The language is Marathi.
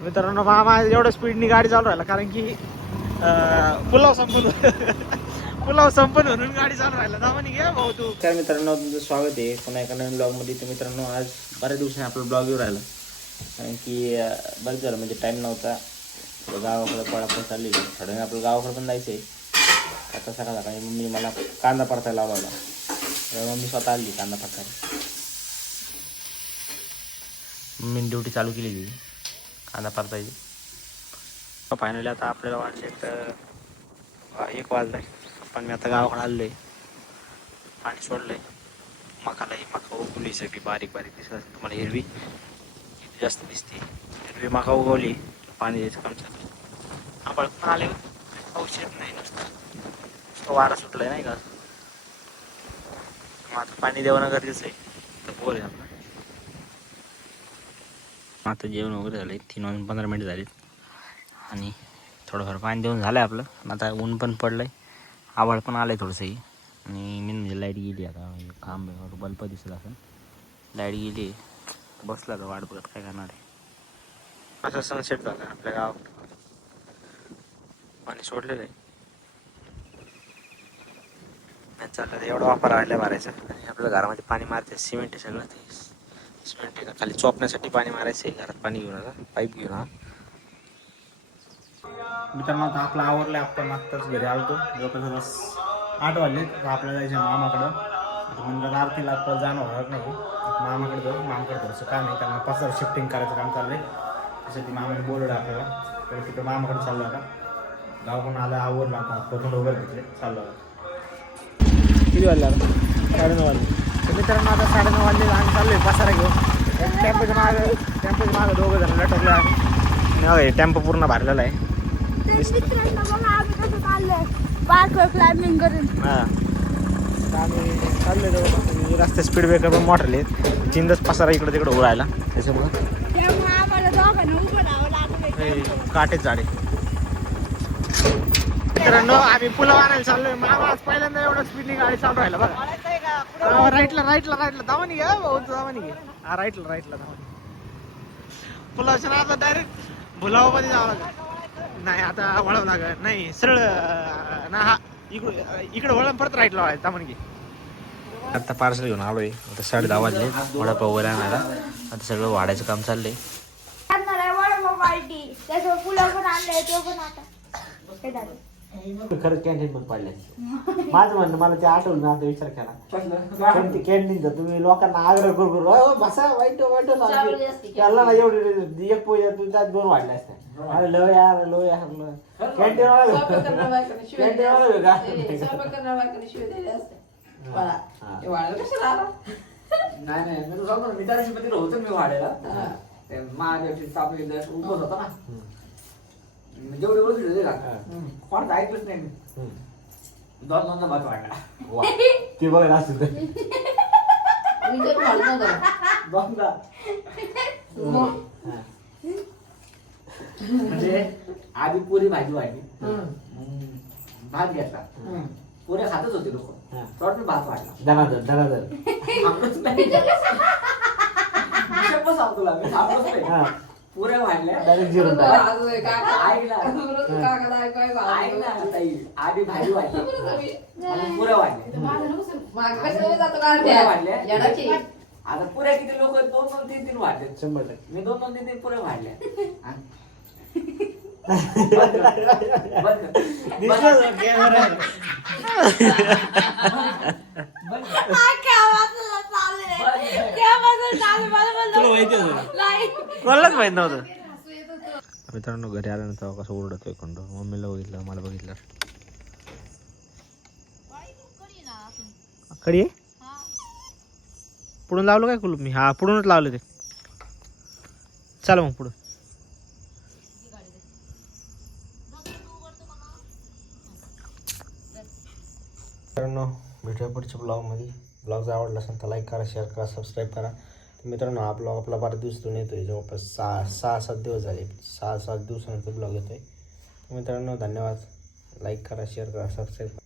मित्रांनो मामा एवढं स्पीडनी गाडी चालू राहिला कारण की पुलाव संपन म्हणून गाडी चालू राहिला दामानी घ्या भाऊ तू. काय मित्रांनो तुमचं स्वागत आहे पुन्हा एका नवीन ब्लॉगमध्ये. तर मित्रांनो आज बऱ्याच दिवसांनी आपला ब्लॉग येऊ राहिला कारण की बरंच झालं म्हणजे टाईम नव्हता. गावाकडे पळापळ चालली थोड्या वेळ आपलं गावाकडे पण जायचं आहे. आता सकाळ मम्मी मला कांदा परतायला लावला तर मम्मी स्वतः आली कांदा परतायला. मम्मीने ड्युटी चालू केली कांदा परतायची. फायनली आता आपल्याला वाटले तर 1 वाजलाय पण मी आता गावाकडे आलोय. पाणी सोडलंय मकालाही मका उगवली सगळी बारीक बारीक दिसत असेल तुम्हाला. हिरवी जास्त दिसते हिरवी मका उगवली. पाणी द्यायचं काम चालू आपण पण आले पाऊस येत नाही नुसतं वारा सुटलाय नाही का. मग आता पाणी देणं गरजेचं आहे तर बोल आहे आपलं. आता जेवण वगैरे झालं 3 वाजून 15 मिनिट झालीत आणि थोडंफार पाणी देऊन झालं आहे आपलं. आता ऊन पण पडलं आहे आभाळ पण आलं आहे थोडंसंही आणि मेन म्हणजे लाईट गेली. आता खांब बल्ब दिसत असेल लाईट गेली बसला तर वाट बघत काय करणार आहे. असं सनसेट झाला आपल्या गावात पाणी सोडलेलं आहे. चाललं एवढा वापर वाढल्या मारायचा आणि आपल्या घरामध्ये पाणी मारते सिमेंट आहे सगळं. ते सिमेंट आहे खाली चोपण्यासाठी पाणी मारायचं आहे. घरात पाणी घेऊन आता पाईप घेऊन हा मित्रांनो आता आपलं आवरलं. आपण आत्ताच घरी आलतो जवळपास 8 वाजले. आपल्याला जायचं मामाकडं. आता म्हणजे आरतीला आपल्याला जाणं होणार नाही. मामाकडे जाऊ मामाकडे थोडंसं काम आहे त्यांना पसार शिफ्टिंग करायचं काम चाललं आहे. त्यासाठी मामाने बोलवलं आपल्याला तर तिकडं मामाकडे चाललो आता. गावाकडून आलं आवरलं आता कोथंड वगैरे घेतले चाललो आता. किती वाजले आता 9:30 वाजले. तर मित्रांनो आता 9:30 वाजले आणि चाललो आहे पसारा घेऊन. टेम्पोच्या मागं 2 जण लटकले आहे. टेम्पो पूर्ण भरलेला आहे. क्लाइम्बिंग करून हां आम्ही चालले रस्ते स्पीड ब्रेकर पण मोठरले चिंदच पसारा इकडं तिकडं उडायला त्याच्यामुळं काटेच झाडे. मित्रांनो आम्ही पुलाव आणायला चाललोय. मामा आज पहिल्यांदा एवढं स्पीडनी गाडी चालू राहिला बघा. राईटला धावानी घ्या भाऊ धावानी घे. हा राईटला धावानी पुलावच्या आता डायरेक्ट भुलावामध्ये जावं लागेल. नाही आता वळावं लागेल नाही सरळ ना हा इकडे वळण परत राईटला व्हायचं धावानी घे. आता पार्सल घेऊन आलोय. आता 10:30 वाजले. वडापाव वगैरे आणायला आता सगळं वाढायचं काम चाललंय. खरंच कॅन्टीन पण पडले. माझं म्हणणं मला ते आठवलं ना आता विचार केला कॅन्टीनचा तुम्ही लोकांना आग्रह करू बसा वाईट त्याला ना एवढी एक पोळी त्यात 2 वाढले असते. अरे लो यार कॅन्टीन नाही मित्रांशी होतं मी वाढायला माझ्या उभं होता ना जेवढे बोलत का कोणाचं ऐकलंच नाही मी 2 भात वाढला ते बघ असं म्हणजे आधी पुरी भाजी वाढली भात घेतला पुऱ्या खातच होते लोक मी भात वाढला धनाधर सांगतो मी थांबलोच नाही. पुऱ्या वाढल्या आधी भाजी वाढली पुऱ्या वाढल्या. आता पुऱ्या किती लोक 2-3 वाढले 100%. मी 2-3 पुऱ्या वाढल्या. कोणालाच माहित नव्हतं. मित्रांनो घरी आल्यानंतर कसं ओरडतोय खंड. मम्मीला बघितलं मला बघितलं कडी पुढून लावलं काय कुलूप मी. हा पुढूनच लावलं ते. चला मग पुढं. मित्रांनो भेटूया पुढच्या ब्लॉगमध्ये. ब्लॉग जर आवडला असेल तर लाईक करा शेअर करा सबस्क्राईब करा. तर मित्रांनो हा ब्लॉग आपला 12 दिवसातून येतो आहे. जवळपास 6-7 दिवस झाले. 6-7 दिवसानंतर ब्लॉग येतो आहे. मित्रांनो धन्यवाद. लाईक करा शेअर करा सबस्क्राईब करा.